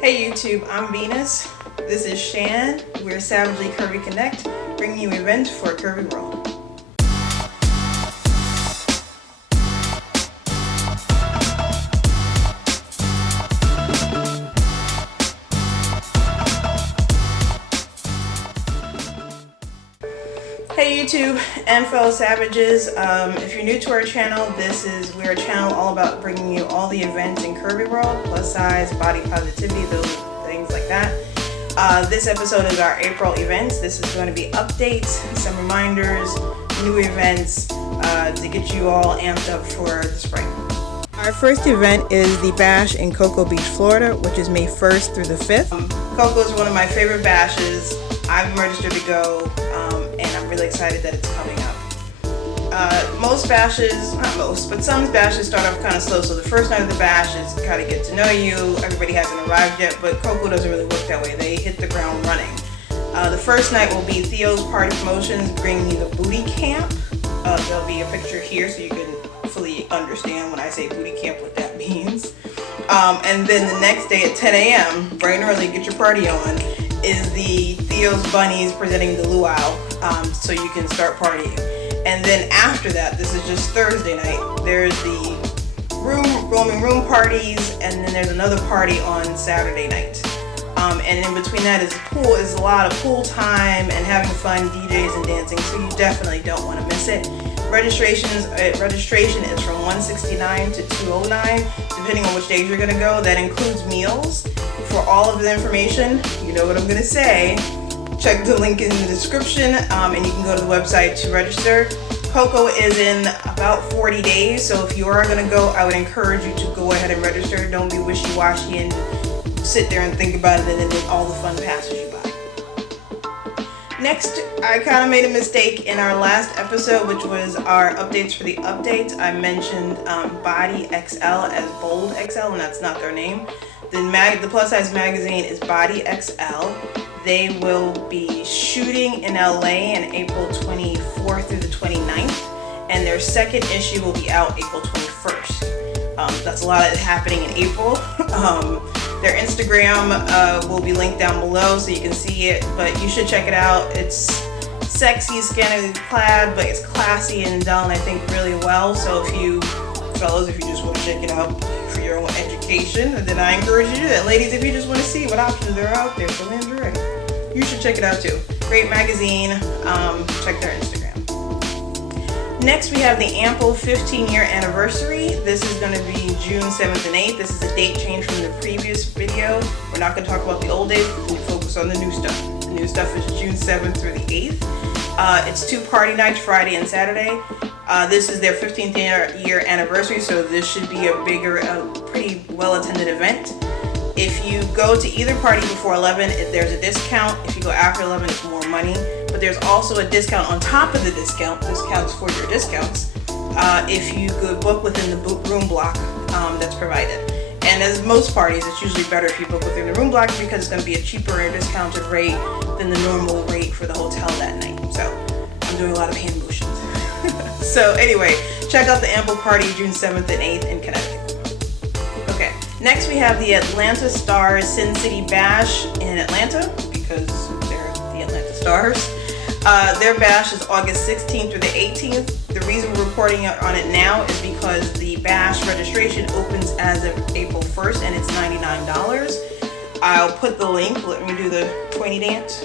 Hey YouTube, I'm Venus. This is Shan. We're Savagely Curvy Connect, bringing you events for a curvy world. Hey YouTube and fellow savages, if you're new to our channel, we're a channel all about bringing you all the events in curvy world, plus size, body positivity, those things like that. This episode is our April events. This is going to be updates, some reminders, new events to get you all amped up for the spring. Our first event is the Bash in Cocoa Beach, Florida, which is May 1st through the 5th. Cocoa is one of my favorite bashes. I'm registered to go, and I'm really excited that it's coming up. Most bashes, not most, but some bashes start off kind of slow. So the first night of the bash is kind of get to know you. Everybody hasn't arrived yet, but Cocoa doesn't really work that way. They hit the ground running. The first night will be Theo's Party Promotions bringing you the booty camp. There'll be a picture here so you can fully understand when I say booty camp what that means. And then the next day at 10 a.m., bright and early, get your party on, is the Theo's Bunnies presenting the luau, so you can start partying. And then after that, this is just Thursday night, there's the roaming room parties, and then there's another party on Saturday night. And in between that is a lot of pool time and having fun, DJs and dancing, so you definitely don't want to miss it. Registration is from $169 to $209, depending on which days you're going to go. That includes meals. For all of the information, you know what I'm going to say, check the link in the description, and you can go to the website to register. Cocoa is in about 40 days, so if you are going to go, I would encourage you to go ahead and register. Don't be wishy-washy and sit there and think about it and then all the fun passes you by. Next, I kind of made a mistake in our last episode, which was our updates for the updates. I mentioned Bodi XL as Bold XL, and that's not their name. The plus size magazine is Bodi XL. They will be shooting in LA on April 24th through the 29th, and their second issue will be out April 21st. That's a lot happening in April. Their Instagram will be linked down below so you can see it, but you should check it out. It's sexy, scantily clad, but it's classy and done, I think, really well. So if you fellas, if you just want to check it out for your own education, then I encourage you to do that. Ladies, if you just want to see what options are out there for lingerie, you should check it out too. Great magazine. Check their Instagram. Next, we have the Ample 15-year anniversary. This is going to be June 7th and 8th. This is a date change from the previous video. We're not going to talk about the old dates. We're going to focus on the new stuff. The new stuff is June 7th through the 8th. It's 2 party nights, Friday and Saturday. This is their 15th year anniversary, so this should be a pretty well-attended event. If you go to either party before 11, there's a discount. If you go after 11, it's more money. But there's also a discount on top of the discount. Discounts for your discounts. If you could book within the room block that's provided. And as most parties, it's usually better if you book within the room block because it's going to be a cheaper or discounted rate than the normal rate for the hotel that night. So I'm doing a lot of hand motions. So anyway, check out the Ample Party June 7th and 8th in Connecticut. Okay, next we have the Atlanta Starz Sin City Bash in Atlanta because they're the Atlanta Stars. Their bash is August 16th through the 18th. The reason we're reporting on it now is because the bash registration opens as of April 1st and it's $99. I'll put the link, let me do the pointy dance,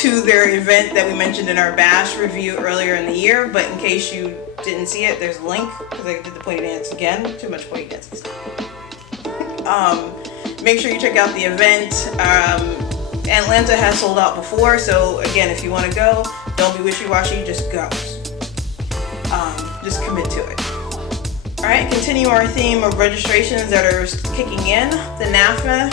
to their event that we mentioned in our bash review earlier in the year, but in case you didn't see it, there's a link because I did the pointy dance again. Too much pointy dancing stuff. Make sure you check out the event. Atlanta has sold out before, so again, if you want to go, don't be wishy-washy, just go. Just commit to it. Alright, continue our theme of registrations that are kicking in. The NAAFA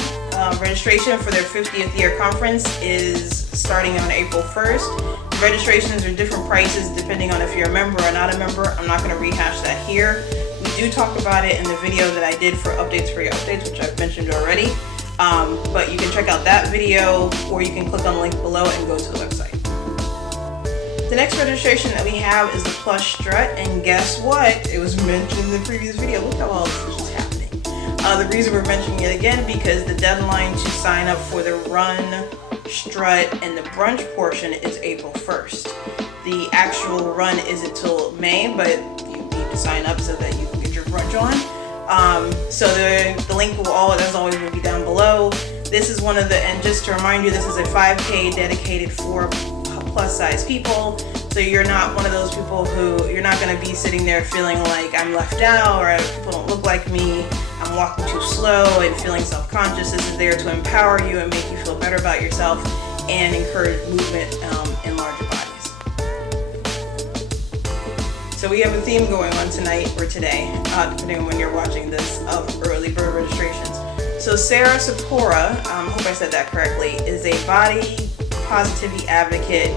registration for their 50th year conference is starting on April 1st. The registrations are different prices depending on if you're a member or not a member. I'm not going to rehash that here. We do talk about it in the video that I did for updates for your updates, which I've mentioned already. But you can check out that video or you can click on the link below and go to the website. The next registration that we have is the Plush Strut, and guess what? It was mentioned in the previous video. Look how all this is happening. The reason we're mentioning it again, because the deadline to sign up for the Run, Strut, and the Brunch portion is April 1st. The actual run isn't till May, but you need to sign up so that you can get your brunch on. So the link will as always, will be down below. This is one of the, and just to remind you, this is a 5K dedicated for plus size people. So you're not one of those people who, you're not going to be sitting there feeling like I'm left out or people don't look like me, I'm walking too slow and feeling self-conscious. This is there to empower you and make you feel better about yourself and encourage movement in larger bodies. So we have a theme going on tonight or today, depending on when you're watching this, of early bird registrations. So Sara Sapora, hope I said that correctly, is a body positivity advocate,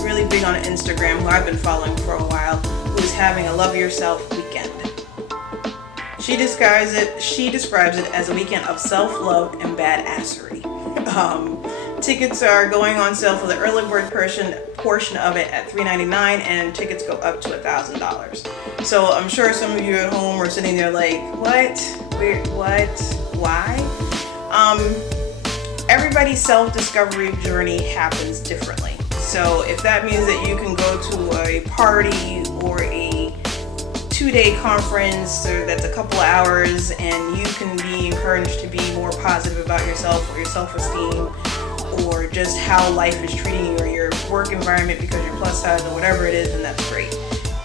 really big on Instagram, who I've been following for a while, who's having a Love Yourself weekend. She describes it as a weekend of self-love and badassery. Tickets are going on sale for the early bird portion of it at $3.99, and tickets go up to $1,000. So I'm sure some of you at home are sitting there like, what? Weird, what? Why? Everybody's self-discovery journey happens differently. So if that means that you can go to a party or a 2-day conference that's a couple of hours and you can be encouraged to be more positive about yourself or your self-esteem or just how life is treating you or your work environment because you're plus size or whatever it is, then that's great.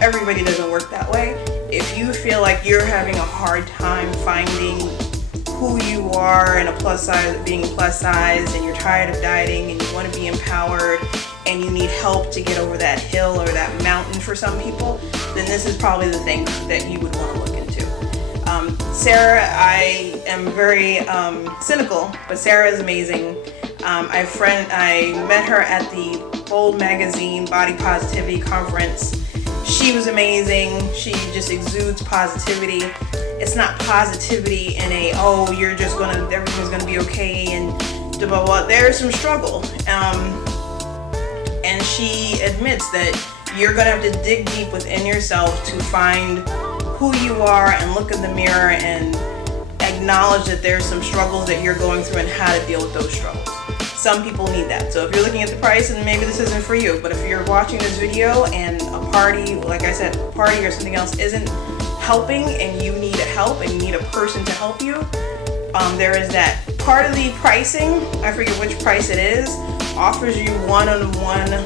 Everybody doesn't work that way. If you feel like you're having a hard time finding who you are and being plus size, and you're tired of dieting and you want to be empowered and you need help to get over that hill or that mountain for some people, then this is probably the thing that you would want to look into. Sara, I am very cynical, but Sara is amazing. I met her at the Bold Magazine Body Positivity Conference. She was amazing. She just exudes positivity. It's not positivity in a, oh, everything's gonna be okay and blah, blah, blah. There's some struggle. And she admits that you're gonna have to dig deep within yourself to find who you are and look in the mirror and acknowledge that there's some struggles that you're going through and how to deal with those struggles. Some people need that. So if you're looking at the price, and maybe this isn't for you, but if you're watching this video and a party, like I said, a party or something else isn't helping and you need help and you need a person to help you, there is that. Part of the pricing, I forget which price it is, offers you one-on-one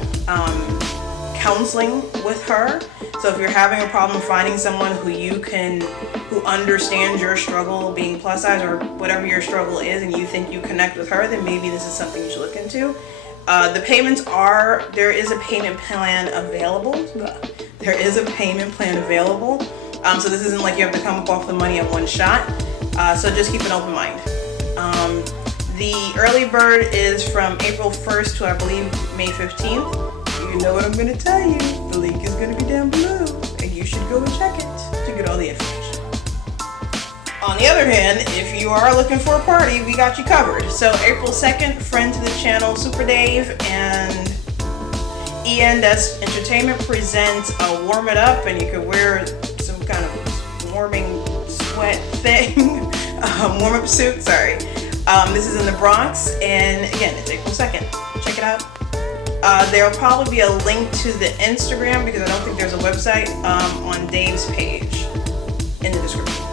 counseling with her. So if you're having a problem finding someone who understands your struggle being plus size or whatever your struggle is, and you think you connect with her, then maybe this is something you should look into. The payments there is a payment plan available. There is a payment plan available. So this isn't like you have to come up off the money in one shot. So just keep an open mind. The early bird is from April 1st to, I believe, May 15th. You know what I'm going to tell you. The link is going to be down below, and you should go and check it to get all the information. On the other hand, if you are looking for a party, we got you covered. So April 2nd, friend to the channel, Super Dave and ENS Entertainment presents a Warm It Up, and you could wear some kind of warming sweat thing, warm-up suit, sorry. This is in the Bronx, and again, it's April 2nd. Check it out. There'll probably be a link to the Instagram, because I don't think there's a website, on Dave's page in the description.